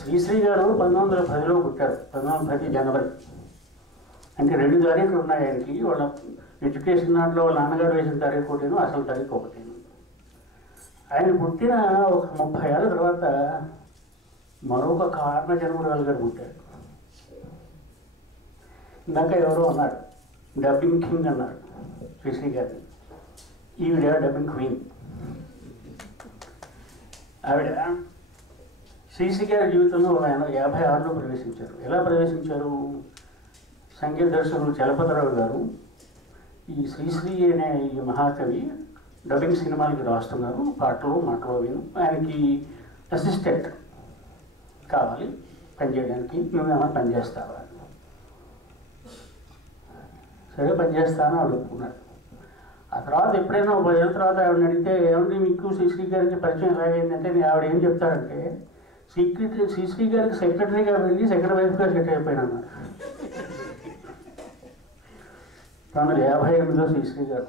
శ్రీశ్రీ గారు 1910లో పుట్టారు, 1910 జనవరి. అంటే 2 తారీఖులు ఉన్నాయి ఆయనకి. వాళ్ళ ఎడ్యుకేషన్ దాంట్లో వాళ్ళ నాన్నగారు వేసిన తారీఖు ఒకటిను, అసలు తారీఖు ఒకటిను. ఆయన పుట్టిన ఒక 30 ఏళ్ళ తర్వాత మరొక కారణ జన్మరాలు గారు పుట్టారు. ఇందాక ఎవరో అన్నాడు డబ్బింగ్ కింగ్ అన్నాడు శ్రీశ్రీ గారిని. ఈవిడ డబ్బింగ్ క్వీన్. ఆవిడ శ్రీశ్రీ గారి జీవితంలో ఆయన 56లో ప్రవేశించారు. ఎలా ప్రవేశించారు? సంగీత దర్శకులు చలపతిరావు గారు ఈ శ్రీశ్రీ అనే ఈ మహాకవి డబ్బింగ్ సినిమాలకి రాస్తున్నారు, పాటలు మాటలు విను, ఆయనకి అసిస్టెంట్ కావాలి పనిచేయడానికి, నువ్వేమైనా పనిచేస్తావా? సరే పనిచేస్తాను ఆవిడ ఒప్పుకున్నాడు. ఆ తర్వాత ఎప్పుడైనా 10 ఏళ్ళ తర్వాత ఆవిడని అడిగితే ఏమంటే మీకు శ్రీశ్రీ గారికి పరిచయం ఎలాగైందంటే ఆవిడ ఏం చెప్తారంటే శ్రీశ్రీ గారికి సెక్రటరీగా వెళ్ళి సెకండ్ వైఫ్గా సెట్ అయిపోయినాను. 1958లో శ్రీశ్రీ గారు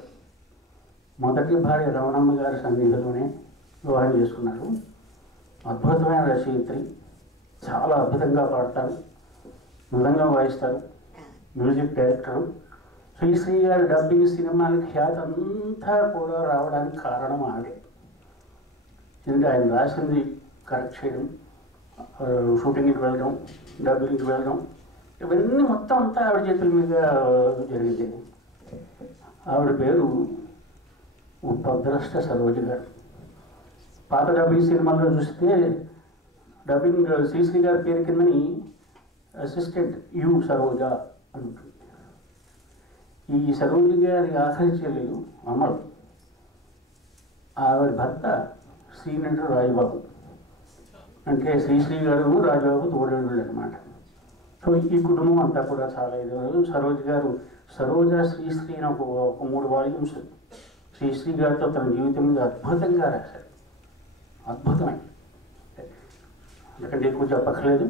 మొదటి భార్య రమణమ్మ గారి సన్నిధిలోనే వివాహం చేసుకున్నారు. అద్భుతమైన రచయిత్రి, చాలా అద్భుతంగా పాడతారు, మృదంగం వాయిస్తారు, మ్యూజిక్ డైరెక్టరు. శ్రీశ్రీ గారి డబ్బింగ్ సినిమాలకి ఖ్యాతి అంతా కూడా రావడానికి కారణం ఆవిడే. ఎందుకంటే ఆయన రాసింది కరెక్ట్ చేయడం, షూటింగ్కి వెళ్ళడం, డబ్బింగ్కి వెళ్ళడం, ఇవన్నీ మొత్తం అంతా ఆవిడ చేతుల మీద జరిగింది. ఆవిడ పేరు ఉపద్రష్ట సరోజ గారు. పాత డబ్బింగ్ సినిమాల్లో చూస్తే డబ్బింగ్ శ్రీశ్రీ గారి పేరు కిందని అసిస్టెంట్ యు సరోజ అని ఉంటుంది. ఈ సరోజ గారి ఆఖరి చెల్లెలు అమలు, ఆవిడ భర్త శ్రీనటుడు రాజబాబు. అంటే శ్రీశ్రీ గారు రాజబాబు తోడేళ్ళు అనమాట. సో ఈ కుటుంబం అంతా కూడా చాలా ఇది. సరోజ గారు సరోజ శ్రీశ్రీ అని ఒక 3 వాల్యూమ్స్ శ్రీశ్రీ గారితో తన జీవితం మీద అద్భుతంగా రాశారు. అద్భుతమైన, ఎందుకంటే ఎక్కువ చెప్పక్కర్లేదు.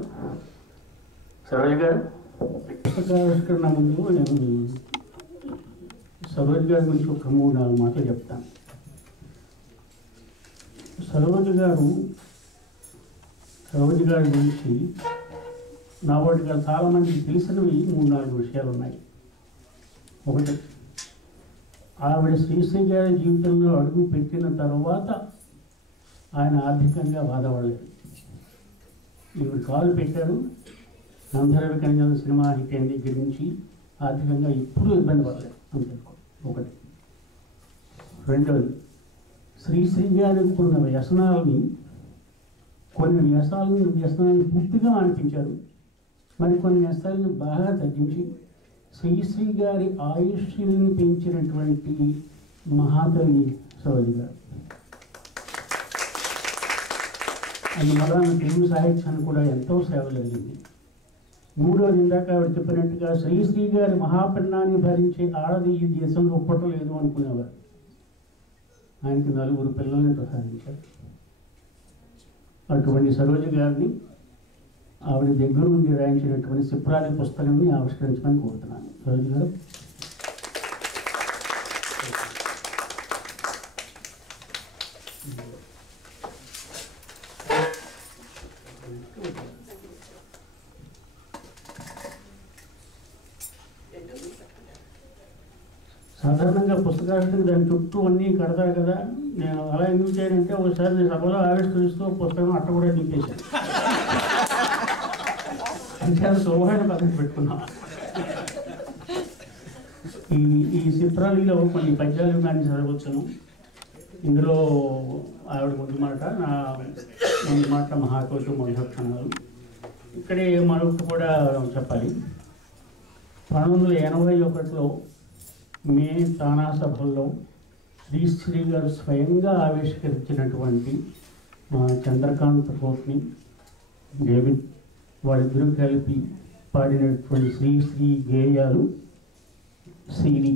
సరోజ గారు పుస్తకావిష్కరణ ముందు నేను సరోజ గారి గురించి ఒక 3-4 మాటలు చెప్తాను. సరోజ గారి గురించి నా వాటిగా చాలామందికి తెలిసినవి 3-4 విషయాలు ఉన్నాయి. ఒకటి, ఆవిడ శ్రీశ్రీ గారి జీవితంలో అడుగు పెట్టిన తర్వాత ఆయన ఆర్థికంగా బాధపడలేదు. ఈవిడ కాలు పెట్టారు, గంధర్వ కన్యల సినిమా హిట్ అయిన దగ్గర నుంచి ఆర్థికంగా ఎప్పుడూ ఇబ్బంది పడలేదు అంతే. ఒకటి. రెండోది, శ్రీశ్రీ గారికి ఉన్న కొన్ని వ్యసనాలని పూర్తిగా అనిపించారు, మరి కొన్ని వ్యసనాలను బాగా తగ్గించి శ్రీశ్రీ గారి ఆయుష్ని పెంచినటువంటి మహాకవి సరోజ గారు. అందువల్ల తెలుగు సాహిత్యాన్ని కూడా ఎంతో సేవ జరిగింది. మూడోది, ఇందాక ఆవిడ చెప్పినట్టుగా శ్రీశ్రీ గారి మహాపన్నాన్ని భరించే ఆడది ఈ దేశంలో పుట్టలేదు అనుకునేవారు. ఆయనకి 4 పిల్లల్ని ప్రసాదించారు. అటువంటి సరోజ గారిని ఆవిడ దగ్గర నుండి రాయించినటువంటి సిప్రాలి పుస్తకాన్ని ఆవిష్కరించమని కోరుతున్నాను. సరోజ గారు. సాధారణంగా పుస్తకాలు దాని చుట్టూ అన్నీ కడతారు కదా. నేను అలా ఎందుకు చేయాలంటే ఒకసారి సభలో ఆవిష్కరిస్తూ పుస్తకం అట్ట కూడా నింపేశాను. అంటే అది సులభమైన పద్ధతి పెట్టుకున్నాం. ఈ చిత్రాలలో కొన్ని పద్యాలు కానీ చదవచ్చును. ఇందులో ఆవిడ ముందు మాట, నా ముందు మాట మహాకవితో మొదలక్షణాలు. ఇక్కడే మరొకటి కూడా చెప్పాలి. 1981లో మే తానా సభల్లో శ్రీశ్రీ గారు స్వయంగా ఆవిష్కరించినటువంటి చంద్రకాంత్ కోట్ని డేవిడ్ వాళ్ళిద్దరూ కలిపి పాడినటువంటి శ్రీశ్రీ గేయాలు సీడీ,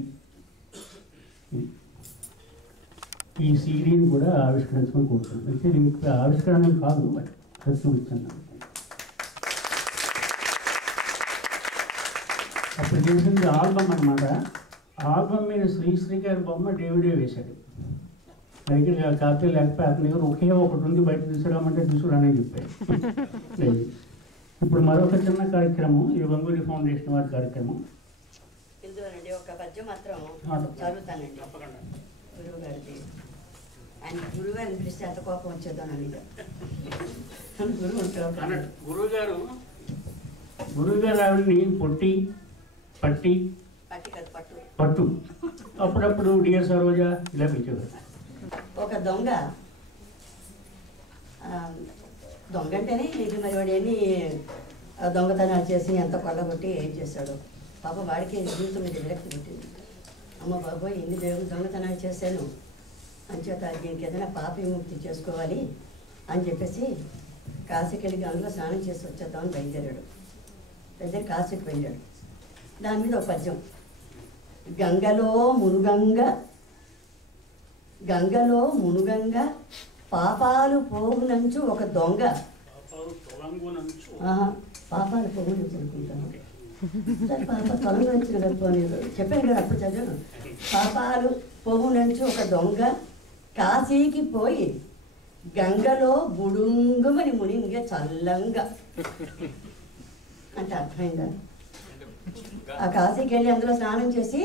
ఈ సీడీని కూడా ఆవిష్కరించమని కోరుతున్నాను. అయితే దీనికి ఆవిష్కరణ కాదు, ఖర్చు ఇచ్చాను. అప్పుడు చేసింది ఆల్బమ్ అనమాట. ఆల్బమ్ మీద శ్రీశ్రీ గారి బొమ్మ డేవిడే వేశాడు. దగ్గర కాపీ లేకపోతే అతని దగ్గర ఒకే ఒకటి ఉంది, బయట తీసుకురామంటే తీసుకురానే చెప్పారు. ఇప్పుడు మరొక చిన్న కార్యక్రమం, ఈ వంగూరి ఫౌండేషన్ వారి కార్యక్రమం. ఇందులోనండి ఒక పద్యం మాత్రం చదువుతానండి. గురువు గారిది. ఆయన గురువు గారిని పిలిస్తే ఎంత కోపం వచ్చేదానండి. గురువు గారు ఆవిడని పట్టి పట్టు అప్పుడప్పుడు డియర్ సరోజ ఇలా పిలిచేవారు. ఒక దొంగ అంటేనే ఇది మరి వాడు ఎన్ని దొంగతనాలు చేసి ఎంత కొల్లగొట్టి ఏం చేశాడు. పాప వాడికి జీవితం మీద విరక్తి పుట్టింది. అమ్మ బాబోయ్ ఎన్ని దొంగతనాలు చేశాను అంచేత దీనికి ఏదైనా పాప విముక్తి చేసుకోవాలి అని చెప్పేసి కాశీకి వెళ్ళి గంగలో స్నానం చేసి వచ్చేద్దామని బయలుదేరాడు. కాశీకి వెళ్ళాడు. దాని మీద ఒక పద్యం. గంగలో మునుగంగా పాపాలు పోగునంచు ఒక దొంగ. పాపాలు పోగునంచు అనుకుంటాను. పాప తొలగించిన చెప్పాను కదా అప్పుడు చదివాను. పాపాలు పోగునంచు ఒక దొంగ కాశీకి పోయి గంగలో బుడుంగమని మునింగే చల్లంగా అంటే అర్థమైందా? ఆ కాశీకి వెళ్ళి అందులో స్నానం చేసి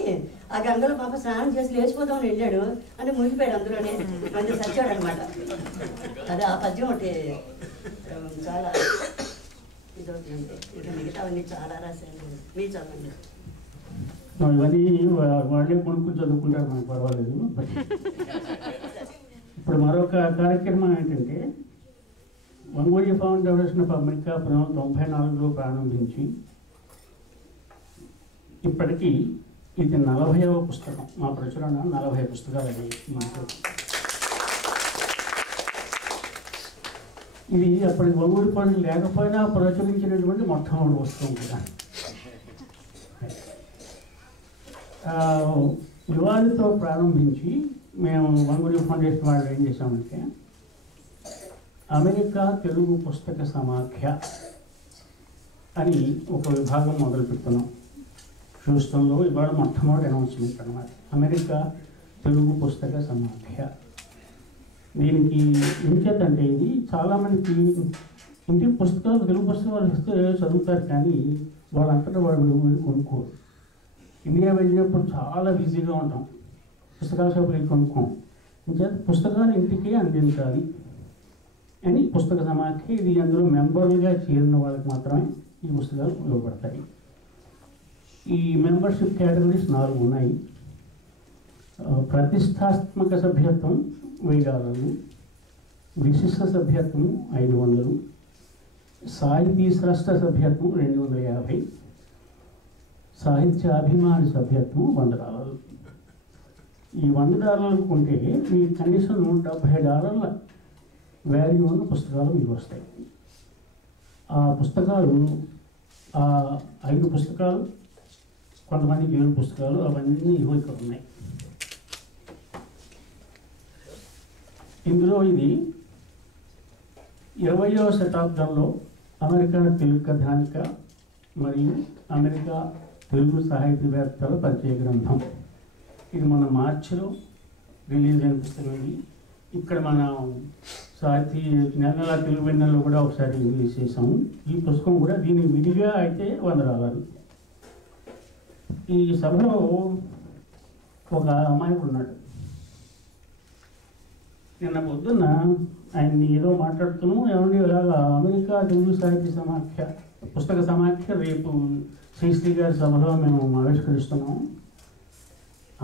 ఆ గంగలో పాప స్నానం చేసి లేచిపోతామని వెళ్ళాడు అంటే మునిగిపోయాడు అందులోనే. మంచి సచ్చాడు అనమాట. అదే ఆ పద్యం ఒకటి చాలా ఇదవుతుంది. ఇక మిగతావన్నీ చాలా రాశాను. మీరు చదవండి. ఇవన్నీ వాళ్ళే కొనుక్కుని చదువుకుంటారు, మనకు పర్వాలేదు. ఇప్పుడు మరొక కార్యక్రమం ఏంటంటే, వంగూరి ఫౌండేషన్ ఆఫ్ అమెరికా 1994లో ప్రారంభించి ఇప్పటికీ ఇది 40వ పుస్తకం. మా ప్రచురణ 40 పుస్తకాలు అవి. ఇది అప్పటికి వంగూరి పనులు లేకపోయినా ప్రచురించినటువంటి మొట్టమొదటి పుస్తకం కూడా. యువాలతో ప్రారంభించి మేము వంగూరి ఫౌండేషన్ వాళ్ళు ఏం చేసామంటే, అమెరికా తెలుగు పుస్తక సమాఖ్య అని ఒక విభాగం మొదలుపెడుతున్నాం. హ్యూస్టన్లో ఇవాళ మొట్టమొదటి అనౌన్స్మెంట్ అన్నమాట. అమెరికా తెలుగు పుస్తక సమాఖ్య. దీనికి ఎంచేతంటే ఇది చాలామందికి ఇంటికి పుస్తకాలు, తెలుగు పుస్తకాలు ఇస్తే చదువుతారు, కానీ వాళ్ళంతటా వాళ్ళు కొనుక్కోరు. ఇండియా వెళ్ళినప్పుడు చాలా బిజీగా ఉంటాం, పుస్తకాల షాపులు కొనుక్కోం. ఇంచేత పుస్తకాలు ఇంటికి అందించాలి అని పుస్తక సమాఖ్య ఇది. అందులో మెంబర్లుగా చేరిన వాళ్ళకి మాత్రమే ఈ పుస్తకాలు ఉపయోగపడతాయి. ఈ మెంబర్షిప్ కేటగిరీస్ 4 ఉన్నాయి. ప్రతిష్టాత్మక సభ్యత్వం $1000, విశిష్ట సభ్యత్వం 500, సాహితీ శ్రేష్ఠ సభ్యత్వం 250, సాహిత్యాభిమాని సభ్యత్వం $100. ఈ $100 కొంటే మీకు కనీసం $170 వాల్యూ ఉన్న పుస్తకాలు మీకు వస్తాయి. ఆ పుస్తకాలు 5 పుస్తకాలు, కొంతమందికి 7 పుస్తకాలు, అవన్నీ ఇక్కడ ఉన్నాయి. ఇందులో ఇది 20వ శతాబ్దంలో అమెరికా తెలుగు కథానిక మరియు అమెరికా తెలుగు సాహిత్యవేత్తల పరిచయ గ్రంథం. ఇది మన మార్చిలో రిలీజ్ అయిన పుస్తకం. ఇది ఇక్కడ మన నెల తెలుగు వెన్నెల్లో కూడా ఒకసారి రిలీజ్ చేసాము. ఈ పుస్తకం కూడా దీనికి విడిగా అయితే $100. ఈ సభలో ఒక అమాయకుడు ఉన్నాడు. నిన్న పొద్దున్న ఆయన్ని ఏదో మాట్లాడుతున్నాము, ఏమండి ఇలాగా అమెరికా తెలుగు సాహిత్య సమాఖ్య పుస్తక సమాఖ్య రేపు శ్రీశ్రీ గారి సభలో మేము ఆవిష్కరిస్తున్నాము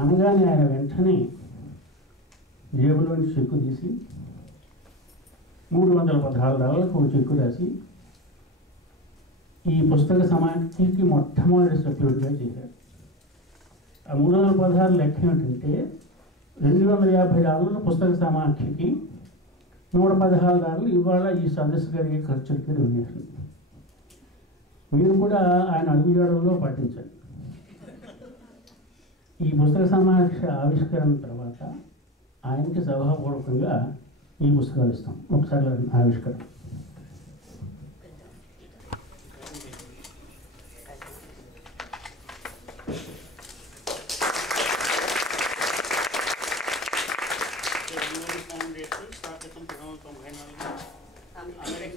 అనగానే ఆయన వెంటనే జేబులోంచి చెక్కు తీసి $316 ఒక చెక్కు రాసి ఈ పుస్తక సమాఖ్యకి మొట్టమొదటి సభ్యుడిగా చేశాడు. ఆ 316 లెక్క ఏమిటంటే $250 పుస్తక సమాఖ్యకి, $116 ఇవాళ ఈ సదస్సు జరిగే ఖర్చులకి డొనేషన్. మీరు కూడా ఆయన అడుగుజాడల్లో పాటించండి. ఈ పుస్తక సమాఖ్య ఆవిష్కరణ తర్వాత ఆయనకి సభాపూర్వకంగా ఈ పుస్తకాలు ఇస్తాం. ఒకసారి ఆవిష్కరణ.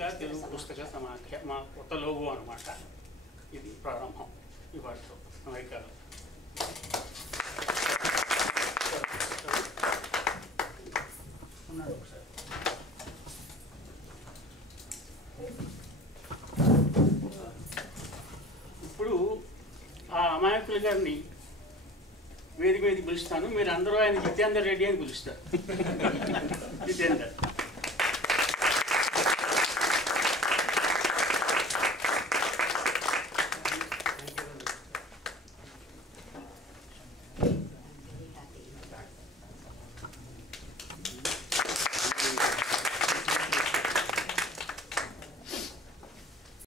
అమెరికా తెలుగు పుస్తక సమాఖ్య మా కొత్త లోగో అనమాట. ఇది ప్రారంభం ఇవాటితో అమెరికాలో. ఉన్నాడు ఒకసారి. ఇప్పుడు ఆ అమాయకుల గారిని వేదిక మీదకి పిలుస్తాను. మీరు అందరూ ఆయన జితేందర్ రెడ్డి అని పిలుస్తారు. జితేందర్